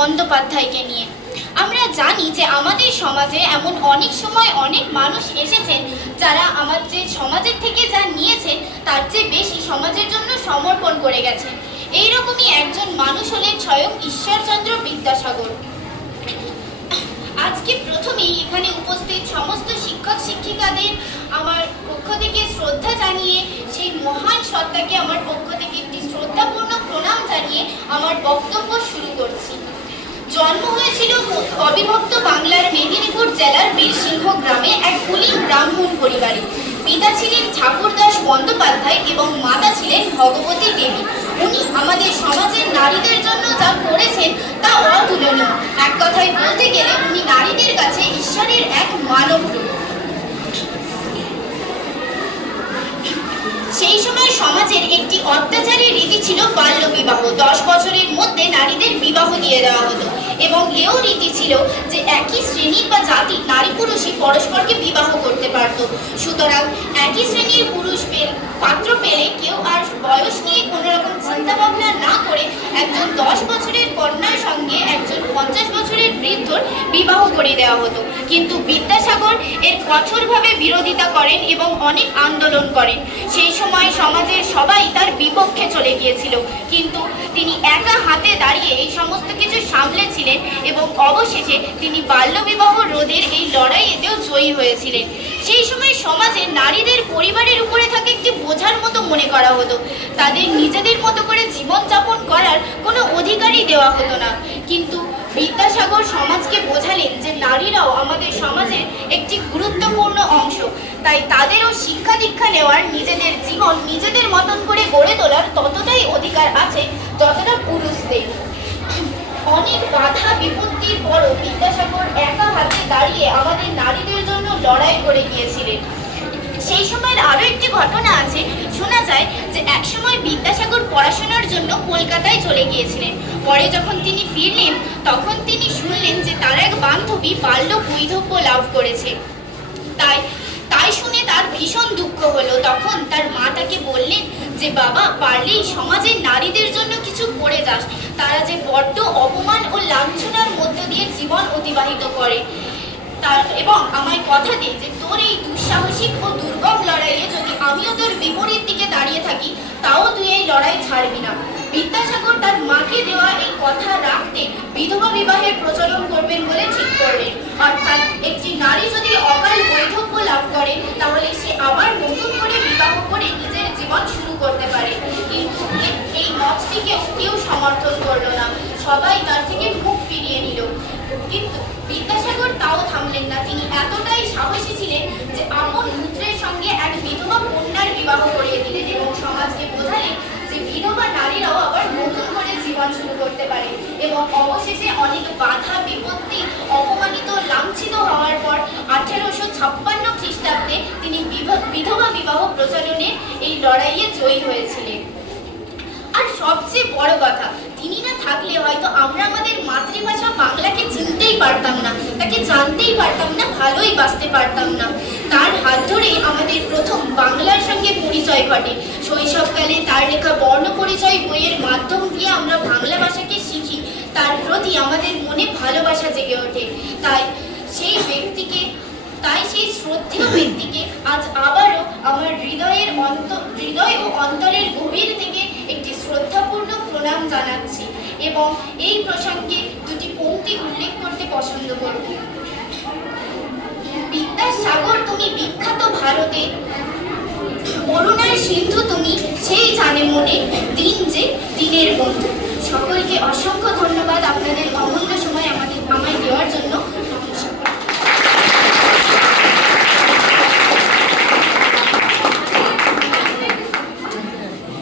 বন্দ্যোপাধ্যায়কে নিয়ে। আমরা জানি যে আমাদের সমাজে এমন অনেক সময় অনেক মানুষ এসেছেন যারা আমার যে সমাজের থেকে যা নিয়েছেন, তার চেয়ে বেশি সমাজের জন্য সমর্পণ করে গেছেন। এইরকমই একজন মানুষ হলেন স্বয়ং ঈশ্বরচন্দ্র বিদ্যাসাগর। আজকে প্রথমেই এখানে উপস্থিত সমস্ত শিক্ষক, শিক্ষিকাদের আমার পক্ষ থেকে শ্রদ্ধা জানিয়ে, সেই মহান সত্তাকে আমার পক্ষ থেকে একটি শ্রদ্ধাপূর্ণ প্রণাম জানিয়ে আমার বক্তব্য শুরু করছি। জন্ম হয়েছিল অবিভক্ত বাংলার মেদিনীপুর জেলার বীরসিংহ গ্রামে এক কুলীন ব্রাহ্মণ পরিবারে। পিতা ছিলেন ঠাকুরদাস বন্দ্যোপাধ্যায় এবং মাতা ছিলেন ভগবতী দেবী। উনি আমাদের সমাজের নারীদের জন্য যা করেছেন তা অতুলনীয়। এক কথায় বলতে গেলে উনি নারীদের কাছে ঈশ্বরের এক মানব রূপ। সেই সময় সমাজের একটি অত্যাচারী রীতি ছিল বাল্য বিবাহ দশ বছরের মধ্যে নারীদের বিবাহ দিয়ে দেওয়া হতো। এবং এও রীতি ছিল যে একই শ্রেণির বা জাতি নারী পুরুষই পরস্পরকে বিবাহ করতে পারত। সুতরাং একই শ্রেণির পুরুষ পাত্র পেলে কেউ আর বয়স নিয়ে কোনো রকম চিন্তা ভাবনা না করে একজন দশ বছরের কন্যার সঙ্গে একজন পঞ্চাশ বছরের বৃদ্ধর বিবাহ করে দেওয়া হতো। কিন্তু বিদ্যাসাগর এর কঠোরভাবে বিরোধিতা করেন এবং অনেক আন্দোলন করেন। সেই সময় সমাজের সবাই তার বিপক্ষে চলে গিয়েছিল। কিন্তু তিনি একা হাতে দাঁড়িয়ে এই সমস্ত কিছু সামলেছিলেন এবং অবশেষে তিনি বাল্যবিবাহ রোধের এই লড়াইয়েতেও জয়ী হয়েছিলেন। সেই সময় সমাজে নারীদের পরিবারের উপরে থাকে একটি বোঝার মতো মনে করা হতো। তাদের নিজেদের মতো করে জীবনযাপন করার কোনো অধিকারই দেওয়া হতো না। কিন্তু বিদ্যাসাগর সমাজকে বোঝালেন যে নারীরাও আমাদের সমাজের একটি গুরুত্বপূর্ণ অংশ। তাই তাদেরও শিক্ষা দীক্ষা নেওয়ার নিজেদের জীবন নিজেদের মতন করে গড়ে তোলার ততটাই অধিকার আছে যতটা পুরুষদের। অনেক বাধা বিপত্তির পরও বিদ্যাসাগর একা হাতে দাঁড়িয়ে আমাদের নারীদের জন্য লড়াই করে গিয়েছিলেন। সেই সময়ের আরও একটি ঘটনা আছে। শোনা যায় যে একসময় বিদ্যাসাগর পড়াশোনার জন্য কলকাতায় চলে গিয়েছিলেন। পরে যখন তিনি ফিরলেন, তখন তিনি শুনলেন যে তার এক বান্ধবী বাল্য বৈধব্য লাভ করেছে। তাই তাই শুনে তার ভীষণ দুঃখ হলো। তখন তার মা তাকে বললেন যে, বাবা, পারলেই সমাজের নারীদের জন্য কিছু করে যাস। তারা যে বড্ড অপমান ও লাঞ্ছনার মধ্য দিয়ে জীবন অতিবাহিত করে। এবং আমায় কথা দে যে তোর এই দুঃসাহসিক ও দুর্গম লড়াইয়ে যদি আমিও তোর বিপরীত দিকে দাঁড়িয়ে থাকি, তাও তুই এই লড়াই ছাড়বি না। বিদ্যাসাগর তার মাকে দেওয়া এই কথা রাখতে বিধবা বিবাহের প্রচলন করবেন বলে ঠিক করলেন। অর্থাৎ একটি নারী যদি অকাল বৈধব্য লাভ করে, তাহলে সে আবার নতুন করে বিবাহ করে নিজের জীবন শুরু করতে পারে। কিন্তু এই মতটিকে কেউ সমর্থন করল না। সবাই তার থেকে বিদ্যাসাগর তাও থামলেন না। তিনি এতটাই সাহসী ছিলেন যে আপন পুত্রের সঙ্গে এক বিধবা কন্যার বিবাহ করিয়ে দিলেন এবং সমাজকে বোঝালেন যে বিধবা নারীরাও আবার নতুন করে জীবন শুরু করতে পারে এবং অবশেষে অনেক বাধা, বিপত্তি, অপমানিত, লাঞ্ছিত হওয়ার পর আঠারোশো ছাপ্পান্ন খ্রিস্টাব্দে তিনি বিধবা বিবাহ প্রচলনে এই লড়াইয়ে জয়ী হয়েছিলেন। সবচেয়ে বড় কথা, তিনি না থাকলে হয়তো আমরা আমাদের মাতৃভাষা বাংলাকে চিনতেই পারতাম না, তাকে জানতেই পারতাম না, ভালোই বাঁচতে পারতাম না। তার হাত ধরেই আমাদের প্রথম বাংলার সঙ্গে পরিচয় ঘটে। শৈশবকালে তার লেখা বর্ণ পরিচয় বইয়ের মাধ্যম দিয়ে আমরা বাংলা ভাষাকে শিখি। তার প্রতি আমাদের মনে ভালোবাসা জেগে ওঠে। তাই সেই ব্যক্তিকে তাই সেই শ্রদ্ধেয় ব্যক্তিকে আজ আবারও আমার হৃদয়ের অন্ত হৃদয় ও অন্তরের গভীর থেকে একটি শ্রদ্ধাপূর্ণ প্রণাম জানাচ্ছি এবং এই প্রসঙ্গে দুটি পঙ্ক্তি উল্লেখ করতে পছন্দ করব। বিদ্যার সাগর তুমি বিখ্যাত ভারতে করুণার সিন্ধু তুমি, সেই জানে মনে। দিন যে দিনের বন্ধু সকলকে অসংখ্য ধন্যবাদ আপনাদের অমূল্য সময় আমাদের আমায় দেওয়ার জন্য।